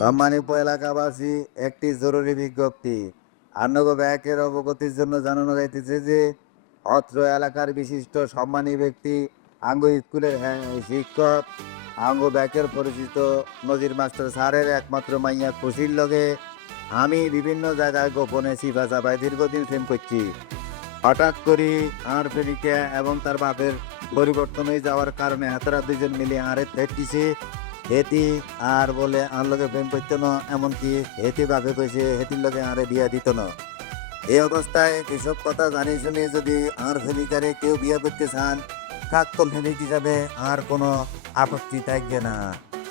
সম্মানিত এলাকাবাসী, একটি জরুরি বিজ্ঞপ্তি। আর্নব ব্যাংকের অবগতির জন্য জানানো যাইতেছে যে অত্র এলাকার বিশিষ্ট সম্মানী ব্যক্তি আঙ্গ স্কুলের শিক্ষক আঙ্গ ব্যাংকের পরিচিত নজির মাস্টার স্যারের একমাত্র মাইয়া খুশির লগে আমি বিভিন্ন জায়গায় গোপনে সিফা চাপায় দীর্ঘদিন ফেম করছি। হঠাৎ করে আর ফেরিকে এবং তার বাপের পরিবর্তন হয়ে যাওয়ার কারণে হাতেরা দুজন মিলে আরে থ্রেট দিছে। হেতি আর বলে আর লগে প্রেম করতো না, এমনকি হেতি ভাবে কইছে হেতির লগে আরে বিয়া দিত না। এই অবস্থায় এসব কথা জানি শুনে যদি আর ফেলিকারে কেউ বিয়া করতে চান, প্রাক্তন ফেনিক হিসাবে আর কোনো আপত্তি থাকবে না।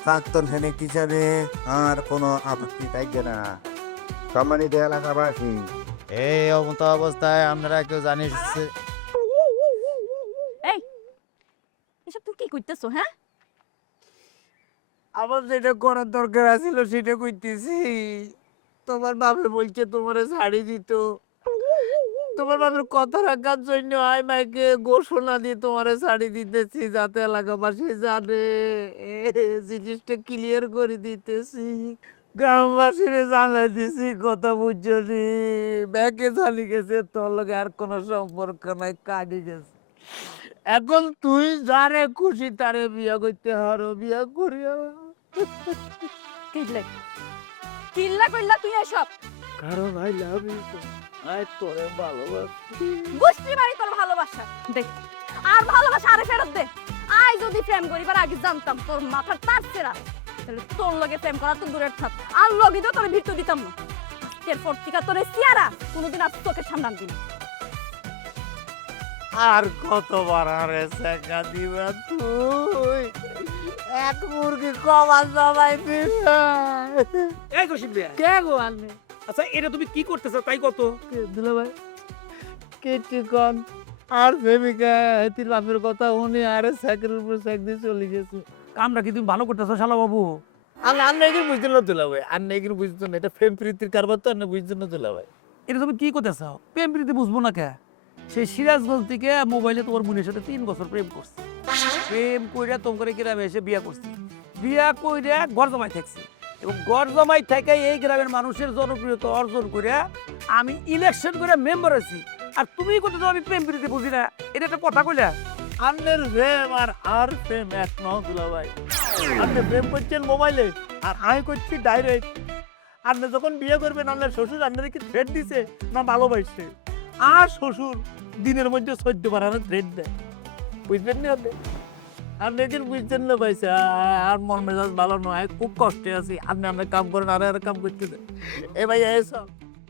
প্রাক্তন ফেনিক হিসাবে আর কোনো আপত্তি থাকবে না। সম্মানিত এলাকাবাসী, এই অবস্থায় আপনারা কেউ জানিস এই এসব তুই কি করতেছো? হ্যাঁ, আমার যেটা করার দরকার আছিল সেটা কইতেছি। তোমার বাপে বলছে তোমার শাড়ি দিত, তোমার বাপের কথা রাখার জন্য আই মাইকে ঘোষণা দিয়ে তোমার শাড়ি দিতেছি যাতে এলাকাবাসী জানে। জিনিসটা ক্লিয়ার করে দিতেছি, গ্রামবাসীরে জানাই দিছি। কথা বুঝছো নি? ব্যাগে জানি গেছে তোর লগে আর কোনো সম্পর্ক নাই, কাটি গেছে। এখন তুই যারে খুশি তারে বিয়া করতে হারো, বিয়া করিয়া। কিল্লা কিল্লা কইলা তুই এসব? কারণ আই লাভ ইউ, আই তোরে ভালোবাসি। বুঝতে পারি তোর ভালোবাসা। দেখ, আর ভালোবাসা আরে ফেরত দে। আই যদি প্রেম করিবার আগে জানতাম তোর মাথার তার ছেড়া, তাহলে তোর লগে প্রেম করা তো দূরের থাক, আর লগে তো তোর ভিতর দিতাম না। এরপর থেকে তোর চেহারা কোনোদিন আর চোখের সামনে আনবি না। আর কতবার আরে সেকা দিবা তুই? এক মুরগি কমা জমাই দিবা। এই জসিম ভাই, কে গো আনবে? আচ্ছা এটা তুমি কি করতেছো তাই কত? কে দিল ভাই? কেটি কন আর প্রেমিকা হেতির বাপের কথা উনি আরে সাইকেলের উপর সাইক দিয়ে চলে গেছে। কামরা কি তুমি ভালো করতেছো শালা বাবু? আন্না এগুলো বুঝতে না তোলা ভাই, আন্না এগুলো বুঝতো না। এটা প্রেম প্রীতির কারবার তো আন্না বুঝতে না তোলা ভাই। এটা তুমি কি করতেছো? প্রেম প্রীতি বুঝবো না কে? সেই সিরাজগঞ্জ থেকে মোবাইলে তোমার বোনের সাথে 3 বছর প্রেম করছি। প্রেম কইরা তোমার গ্রামে এসে বিয়া করছি। বিয়া কইরা ঘর জমাই থাকছি এবং ঘর জমাই থেকে এই গ্রামের মানুষের জনপ্রিয়তা অর্জন করে আমি ইলেকশন করে মেম্বার হয়েছি। আর তুমি করতেছো আমি প্রেম প্রীতি বুঝি না, এটা একটা কথা কইলা? আন্নের প্রেম আর প্রেম এক নয় দুলা ভাই। আপনি প্রেম করছেন মোবাইলে আর আমি করছি ডাইরেক্ট। আপনি যখন বিয়ে করবেন আপনার শ্বশুর আপনার কি থ্রেট দিছে না ভালোবাসছে? আর শ্বশুর দিনের মধ্যে 14 বার থ্রেট দেয়, বুঝবেন না আপনি? আপনি কি বুঝছেন না পাইছে? আর মন মেজাজ ভালো নয়, খুব কষ্টে আছি। আপনি আপনার কাম করেন আর কাম করতে দেন। এ ভাই এসব